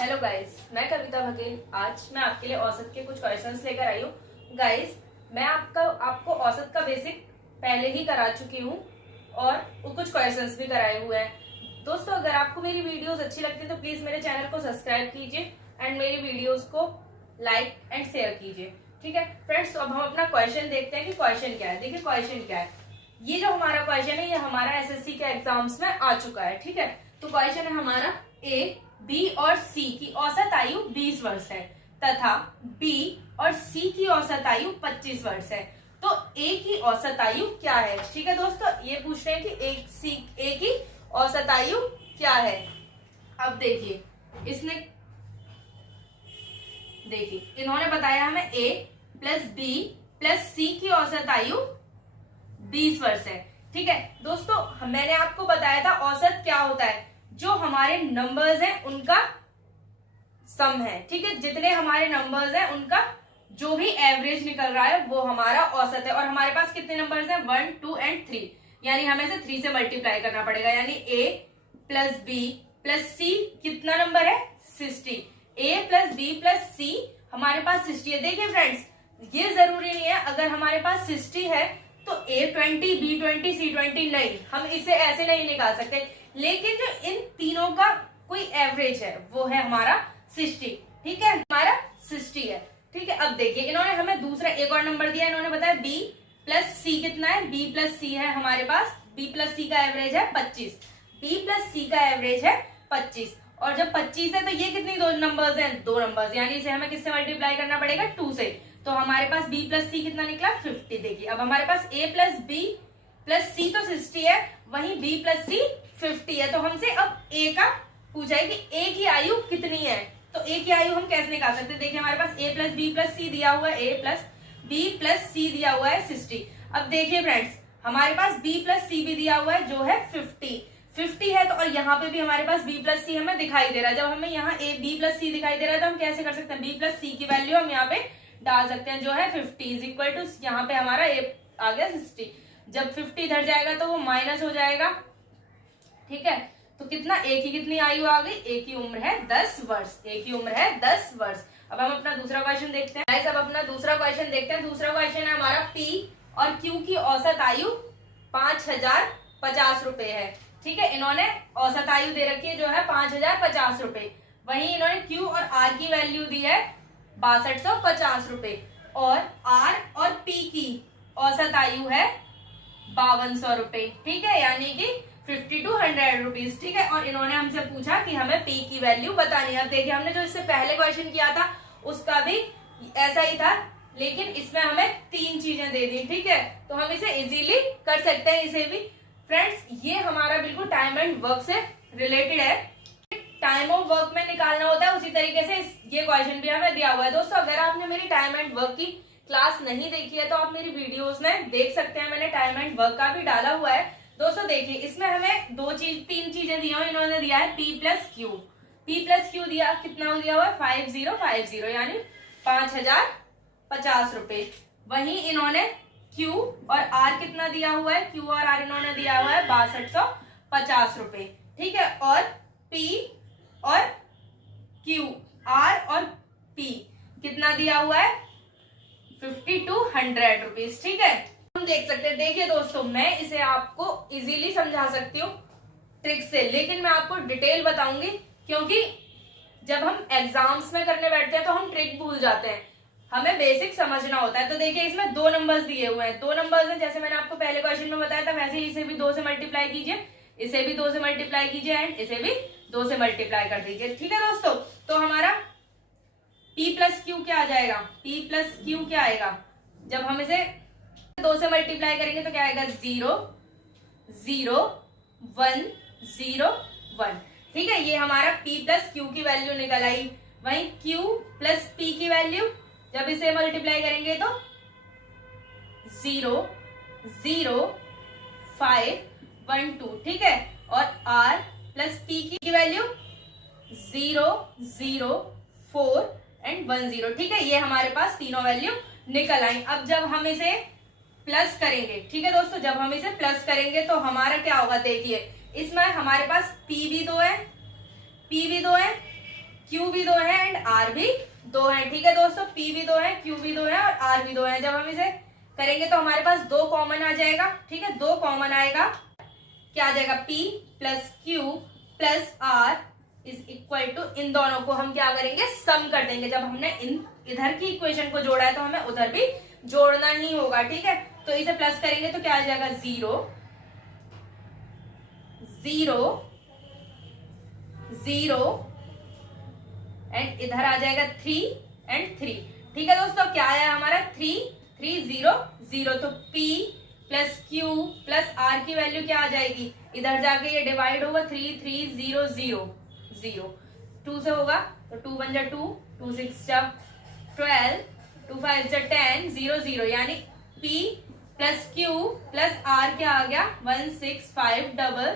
Hello guys, मैं कविता बघेल। आज मैं आपके लिए औसत के कुछ क्वेश्चंस लेकर आई हूँ। गाइस, मैं आपको औसत का बेसिक पहले ही करा चुकी हूँ और कुछ क्वेश्चंस भी कराए हुए हैं। दोस्तों, अगर आपको मेरी वीडियोस अच्छी लगती है तो प्लीज मेरे चैनल को सब्सक्राइब कीजिए एंड मेरी वीडियोस को लाइक एंड शेयर कीजिए। ठीक है फ्रेंड्स, तो अब हम अपना क्वेश्चन देखते हैं कि क्वेश्चन क्या है। देखिए क्वेश्चन क्या है। ये जो हमारा क्वेश्चन है ये हमारा एसएससी के एग्जाम्स में आ चुका है। ठीक है, तो क्वेश्चन है हमारा ए, बी और सी की औसत आयु 20 वर्ष है तथा बी और सी की औसत आयु 25 वर्ष है, तो ए की औसत आयु क्या है। ठीक है दोस्तों, ये पूछ रहे हैं कि ए की औसत आयु क्या है। अब देखिए इन्होंने बताया हमें ए प्लस बी प्लस सी की औसत आयु 20 वर्ष है। ठीक है दोस्तों, मैंने आपको बताया था औसत क्या होता है, जो हमारे नंबर्स हैं उनका सम है। ठीक है, जितने हमारे नंबर्स हैं उनका जो भी एवरेज निकल रहा है वो हमारा औसत है। और हमारे पास कितने नंबर्स हैं, 1, 2 एंड 3, यानी हमें से 3 से मल्टीप्लाई करना पड़ेगा, यानी a प्लस बी प्लस सी कितना नंबर है, 60। a प्लस बी प्लस सी हमारे पास 60 है। देखिए फ्रेंड्स, ये जरूरी नहीं है अगर हमारे पास 60 है तो a20, b20, c20 नहीं, हम इसे ऐसे नहीं निकाल सकते। लेकिन जो इन तीनों का कोई एवरेज है वो है हमारा 60। ठीक है, हमारा 60 है। ठीक है, अब देखिए इन्होंने हमें दूसरा एक और नंबर दिया। इन्होंने बताया b प्लस सी कितना है, b प्लस सी है हमारे पास, b प्लस सी का एवरेज है 25, b प्लस सी का एवरेज है 25। और जब 25 है तो ये कितनी दो नंबर्स हैं, 2 नंबर्स, यानी इसे हमें किससे मल्टीप्लाई करना पड़ेगा, 2 से। तो हमारे पास b प्लस सी कितना निकला, 50। देखिए अब हमारे पास a प्लस बी प्लस सी तो 60 है, वहीं b प्लस सी 50 है। तो हमसे अब a का पूछा है कि a की आयु कितनी है। तो a की आयु हम कैसे निकाल सकते हैं। देखिए हमारे पास a प्लस बी प्लस सी दिया हुआ है, a प्लस बी प्लस सी दिया हुआ है 60। अब देखिए फ्रेंड्स, हमारे पास b प्लस सी भी दिया हुआ है जो है 50 है। तो और यहाँ पे भी हमारे पास b प्लस सी हमें दिखाई दे रहा है। जब हमें यहाँ b प्लस सी दिखाई दे रहा है तो हम कैसे कर सकते हैं, b प्लस सी की वैल्यू हम यहाँ पे डाल सकते हैं जो है 50 इज इक्वल टू, यहाँ पे हमारा a आ गया 60। जब 50 इधर जाएगा तो वो माइनस हो जाएगा। ठीक है, तो कितना, a की कितनी आयु आ गई, a की उम्र है 10 वर्ष, a की उम्र है 10 वर्ष। अब हम अपना दूसरा क्वेश्चन देखते हैं। गाइस, अब अपना दूसरा क्वेश्चन देखते हैं। दूसरा क्वेश्चन है हमारा p और q की औसत आयु 5050 रुपए है। ठीक है, इन्होंने औसत आयु दे रखी है जो है 5050 रुपए, वहीं इन्होंने q और r की वैल्यू दी है 6250 रुपए, और r और p की औसत आयु है 5200 रुपए। ठीक है, यानी कि 50 to 100 रुपीज। ठीक है, और इन्होंने हमसे पूछा कि हमें p की वैल्यू बतानी है। अब देखिए हमने जो इससे पहले क्वेश्चन किया था उसका भी ऐसा ही था, लेकिन इसमें हमें 3 चीजें दे दी। ठीक है, तो हम इसे इजीली कर सकते हैं। इसे भी फ्रेंड्स, ये हमारा बिल्कुल टाइम एंड वर्क से रिलेटेड है। टाइम ऑफ वर्क में निकालना होता है, उसी तरीके से ये क्वेश्चन भी हमें दिया हुआ है। दोस्तों, अगर आपने मेरी टाइम एंड वर्क की क्लास नहीं देखी है तो आप मेरी वीडियोस में देख सकते हैं, मैंने टाइम एंड वर्क का भी डाला हुआ है। दोस्तों देखिए, इसमें हमें 3 चीजें दी हुई। इन्होंने दिया है p प्लस क्यू दिया, कितना दिया हुआ है 5050, यानी 5050 रुपए। वहीं इन्होंने q और r कितना दिया हुआ है, q और r इन्होंने दिया हुआ है 6250 रुपए। ठीक है, और p और q, r और p कितना दिया हुआ है 50 to 100 रुपीज। ठीक है, हम देख सकते हैं। देखिए दोस्तों, मैं इसे आपको इजीली समझा सकती हूँ ट्रिक से, लेकिन मैं आपको डिटेल बताऊंगी क्योंकि जब हम एग्जाम्स में करने बैठते हैं तो हम ट्रिक भूल जाते हैं, हमें बेसिक समझना होता है। तो देखिए इसमें 2 नंबर्स दिए हुए हैं, 2 नंबर्स हैं, जैसे मैंने आपको पहले क्वेश्चन में बताया था वैसे ही इसे भी 2 से मल्टीप्लाई कीजिए, इसे भी 2 से मल्टीप्लाई कीजिए एंड इसे भी 2 से मल्टीप्लाई कर दीजिए। ठीक है दोस्तों, तो हमारा p प्लस क्यू क्या आ जाएगा, p प्लस क्यू क्या आएगा, जब हम इसे 2 से मल्टीप्लाई करेंगे तो क्या आएगा, 0 0 1 0 1। ठीक है, ये हमारा p प्लस क्यू की वैल्यू निकल आई। वहीं q प्लस p की वैल्यू जब इसे मल्टीप्लाई करेंगे तो 0 0 5 1 2। ठीक है, और r प्लस p की वैल्यू 0 0 4 एंड 1 0। ठीक है, ये हमारे पास तीनों वैल्यू निकल आई। अब जब हम इसे प्लस करेंगे, ठीक है दोस्तों, जब हम इसे प्लस करेंगे तो हमारा क्या होगा, देखिए इसमें हमारे पास p भी 2 है, Q भी 2 है एंड R भी 2 है। ठीक है दोस्तों, P भी 2 है, Q भी 2 है और R भी 2 है। जब हम इसे करेंगे तो हमारे पास 2 कॉमन आ जाएगा। ठीक है, 2 कॉमन आएगा, क्या आ जाएगा, P plus Q plus R is equal to, इन दोनों को हम क्या करेंगे, सम कर देंगे। जब हमने इधर की इक्वेशन को जोड़ा है तो हमें उधर भी जोड़ना ही होगा। ठीक है, तो इसे प्लस करेंगे तो क्या आ जाएगा, 0 0 0 एंड इधर आ जाएगा 3 एंड 3। ठीक है दोस्तों, क्या आया हमारा 3 3 0 0। तो P plus Q plus R की वैल्यू क्या आ जाएगी, इधर जाके ये डिवाइड होगा, 3 3 0 0 0, 2 से होगा तो 2 1 जा 2, 2 6 जा 12, 2 5 जा 10, 0 0, यानी P plus Q plus R क्या आ गया, 1 6 5 0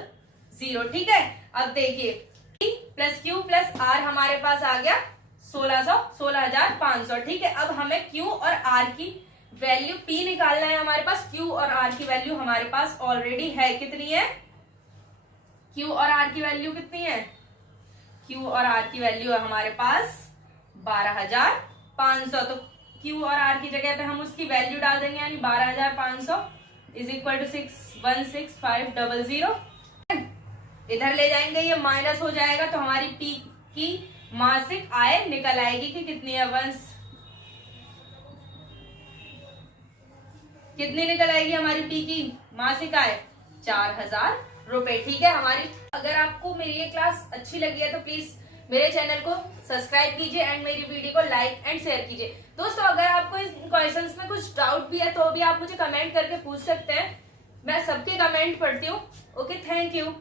0। ठीक है, अब देखिए P plus Q plus R हमारे पास आ गया 16,500। ठीक है, अब हमें Q और R की वैल्यू, P निकालना है हमारे पास, Q और R की वैल्यू हमारे पास ऑलरेडी है। कितनी है, Q और R की वैल्यू कितनी है, Q और R की वैल्यू है हमारे पास 12,500। तो Q और R की जगह पे हम उसकी वैल्यू डाल देंगे, यानी 12,500 इज इक्वल टू 6,165,000। इधर ले जाएंगे, ये माइनस हो जाएगा तो हमारी P की मासिक आय निकल आएगी कि कितनी है, कितनी निकल आएगी हमारी P की मासिक आय, 4,000 रुपए। ठीक है हमारी, अगर आपको मेरी ये क्लास अच्छी लगी है तो प्लीज मेरे चैनल को सब्सक्राइब कीजिए एंड मेरी वीडियो को लाइक एंड शेयर कीजिए। दोस्तों, अगर आपको इन क्वेश्चंस में कुछ डाउट भी है तो भी आप मुझे कमेंट करके पूछ सकते हैं, मैं सबके कमेंट पढ़ती हूँ। Okay, thank you.